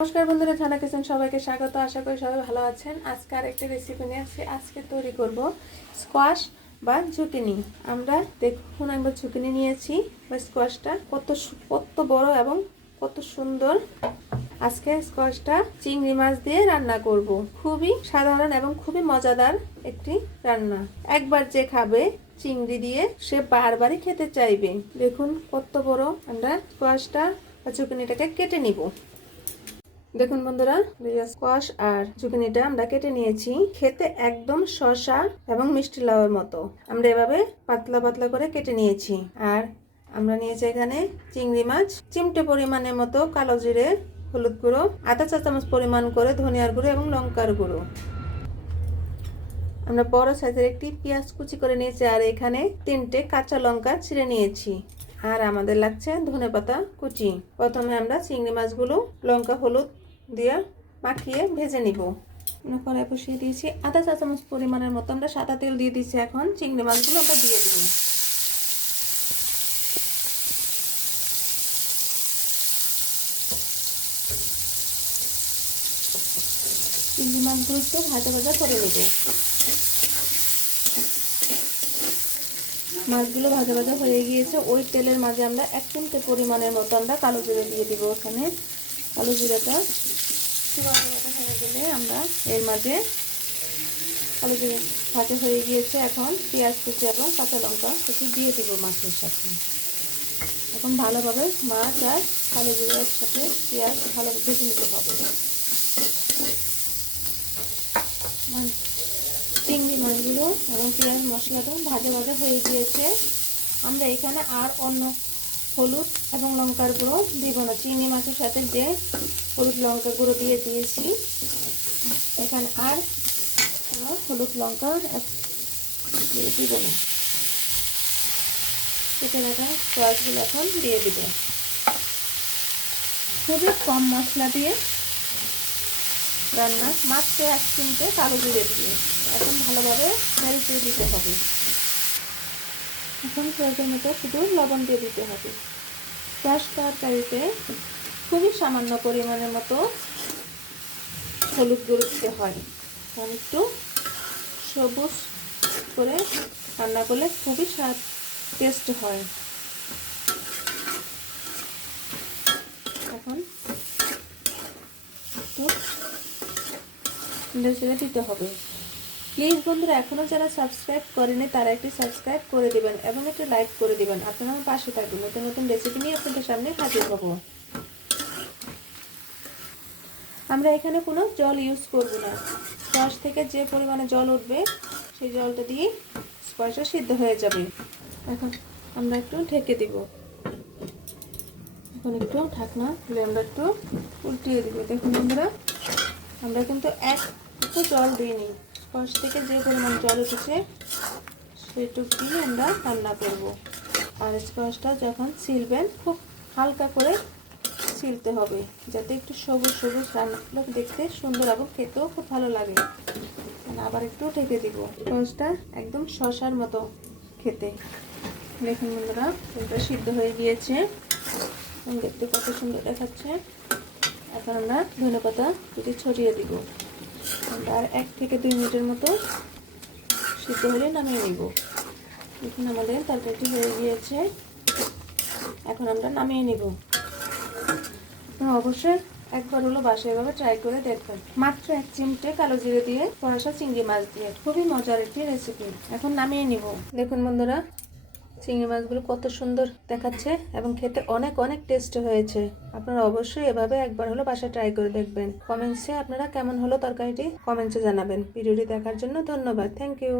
নমস্কার বন্ধুরা, ঝানা কিচেন সবাইকে স্বাগত। আশা করি সবাই ভালো আছেন। আজকে আরেকটা রেসিপি নিয়ে আসছি। আজকে তৈরি করব স্কোয়াশ বা ঝুকিনি। আমরা দেখুন একবার ঝুকিনি নিয়েছি বা স্কোয়াশটা কত বড় এবং কত সুন্দর। আজকে স্কোয়াশটা চিংড়ি মাছ দিয়ে রান্না করব। খুবই সাধারণ এবং খুবই মজাদার একটি রান্না। একবার যে খাবে চিংড়ি দিয়ে সে বারবারই খেতে চাইবে। দেখুন কত বড়। আমরা স্কোয়াশটা বা ঝুকিনিটাকে কেটে নিব। দেখুন বন্ধুরা, স্কোয়াশ আর জুকিনিটা আমরা কেটে নিয়েছি। খেতে একদম শসা এবং মিষ্টি লাউয়ের মতো। আমরা এভাবে পাতলা পাতলা করে কেটে নিয়েছি। আর আমরা নিয়েছি এখানে চিংড়ি মাছ, চিমটে পরিমাণের মতো কালো জিরে, হলুদ গুঁড়ো, আধা চা চামচ পরিমাণ করে ধনিয়ার গুঁড়ো এবং লঙ্কার গুঁড়ো। আমরা বড় সাইজের একটি পেঁয়াজ কুচি করে নিয়েছি। আর এখানে 3টে কাঁচা লঙ্কা ছিঁড়ে নিয়েছি। আর আমাদের লাগছে ধনেপাতা কুচি। প্রথমে আমরা চিংড়ি মাছগুলো লঙ্কা হলুদ দিয়ে মাখিয়ে ভেজে নিব। কড়াই বসিয়ে দিয়েছি। আধা চা চামচ পরিমাণের মতো আমরা সাদা তেল দিয়ে দিচ্ছি। এখন চিংড়ি মাছগুলো আমরা দিয়ে দিব। চিংড়ি মাছগুলো একটু ভাজা ভাজা করে নেব। মাছগুলো ভাজা ভাজা হয়ে গিয়েছে। ওই তেলের মাঝে আমরা 1 চিমটে পরিমাণের মতো আমরা কালো জিরে দিয়ে দিব। ওখানে কালো জিরাটা ভাজা হয়ে গেলে আমরা এর মাঝে কালো জিরে ভাজা হয়ে গিয়েছে। এখন পেঁয়াজ কুচি এবং কাঁচা লঙ্কা কুচি দিয়ে দিব মাছের সাথে। এখন ভালোভাবে মাছ আর কালো জিরার সাথে পেঁয়াজ ভালোভাবে ভেজে নিতে হবে। চিংড়ি মাছগুলো এবং পেঁয়াজ মশলাটা ভাজা ভাজা হয়ে গিয়েছে। আমরা এখানে আর অন্য হলুদ এবং লঙ্কার গুঁড়ো দিব না। চিংড়ি মাছের সাথে যে হলুদ লঙ্কা গুঁড়ো দিয়ে দিয়েছি, এখানে আর কোনো হলুদ লঙ্কা দিব না। এখানে পেঁয়াজগুলো এখন দিয়ে দিব। খুবই কম মশলা দিয়ে রান্না, মাত্র 1 চিমটে কালো জিরে দিয়ে এখন ভালোভাবে নেড়ে দিতে হবে। এখন প্রয়োজন মতো শুধু লবণ দিয়ে দিতে হবে। স্কোয়াশ তরকারিতে খুবই সামান্য পরিমাণের মতো হলুদ গুঁড়ো দিতে হয়, কারণ একটু সবুজ করে রান্না করলে খুবই স্বাদ টেস্ট হয়। এখন একটু নেড়ে দিতে হবে। প্লিজ বন্ধুরা, এখনও যারা সাবস্ক্রাইব করেনি তারা একটি সাবস্ক্রাইব করে দিবেন এবং একটি লাইক করে দিবেন। আপনারা আমার পাশে থাকবেন। নতুন নতুন রেসিপি নিয়ে আপনাদের সামনে হাজির হব। আমরা এখানে কোনো জল ইউজ করব না। স্কোয়াশ থেকে যে পরিমাণে জল উঠবে সেই জলটা দিয়ে স্কোয়াশটা সিদ্ধ হয়ে যাবে। এখন আমরা একটু ঢেকে দিব। এখন একটু ঢাকনা খুলে আমরা একটু উল্টিয়ে দিব। দেখুন বন্ধুরা, আমরা কিন্তু একটু জল দিইনি। স্কোয়াশ থেকে যে পরিমাণ জল উঠেছে সেটুকু দিয়ে আমরা রান্না করব। আর স্কোয়াশটা যখন ছিলবেন খুব হালকা করে ছিলতে হবে, যাতে একটু সবুজ সবুজ রান্নাগুলো দেখতে সুন্দর এবং খেতেও খুব ভালো লাগে। আবার একটু ঢেকে দিব। স্কোয়াশটা একদম শসার মতো খেতে। দেখুন বন্ধুরা, এটা সিদ্ধ হয়ে গিয়েছে, দেখতে কত সুন্দর দেখাচ্ছে। এখন আমরা ধনেপাতা কুচি ছড়িয়ে দিব। আর 1 থেকে 2 মিনিটের মতো সিদ্ধ হলে নামিয়ে নিব। দেখুন আমাদের তরকারিটি হয়ে গিয়েছে। এখন আমরা নামিয়ে নিব। অবশ্যই একবার হলো বাসায় এভাবে ট্রাই করে দেখবেন। মাত্র 1 চিমটে কালো জিরে দিয়ে পরাসা চিংড়ি মাছ দিয়ে খুবই মজার একটি রেসিপি। এখন নামিয়ে নিব। দেখুন বন্ধুরা, চিংড়ি মাছগুলো কত সুন্দর দেখাচ্ছে এবং খেতে অনেক অনেক টেস্ট হয়েছে। আপনারা অবশ্যই এভাবে একবার হলো বাসায় ট্রাই করে দেখবেন। কমেন্টসে আপনারা কেমন হলো তরকারিটি কমেন্টসে জানাবেন। ভিডিওটি দেখার জন্য ধন্যবাদ। Thank you.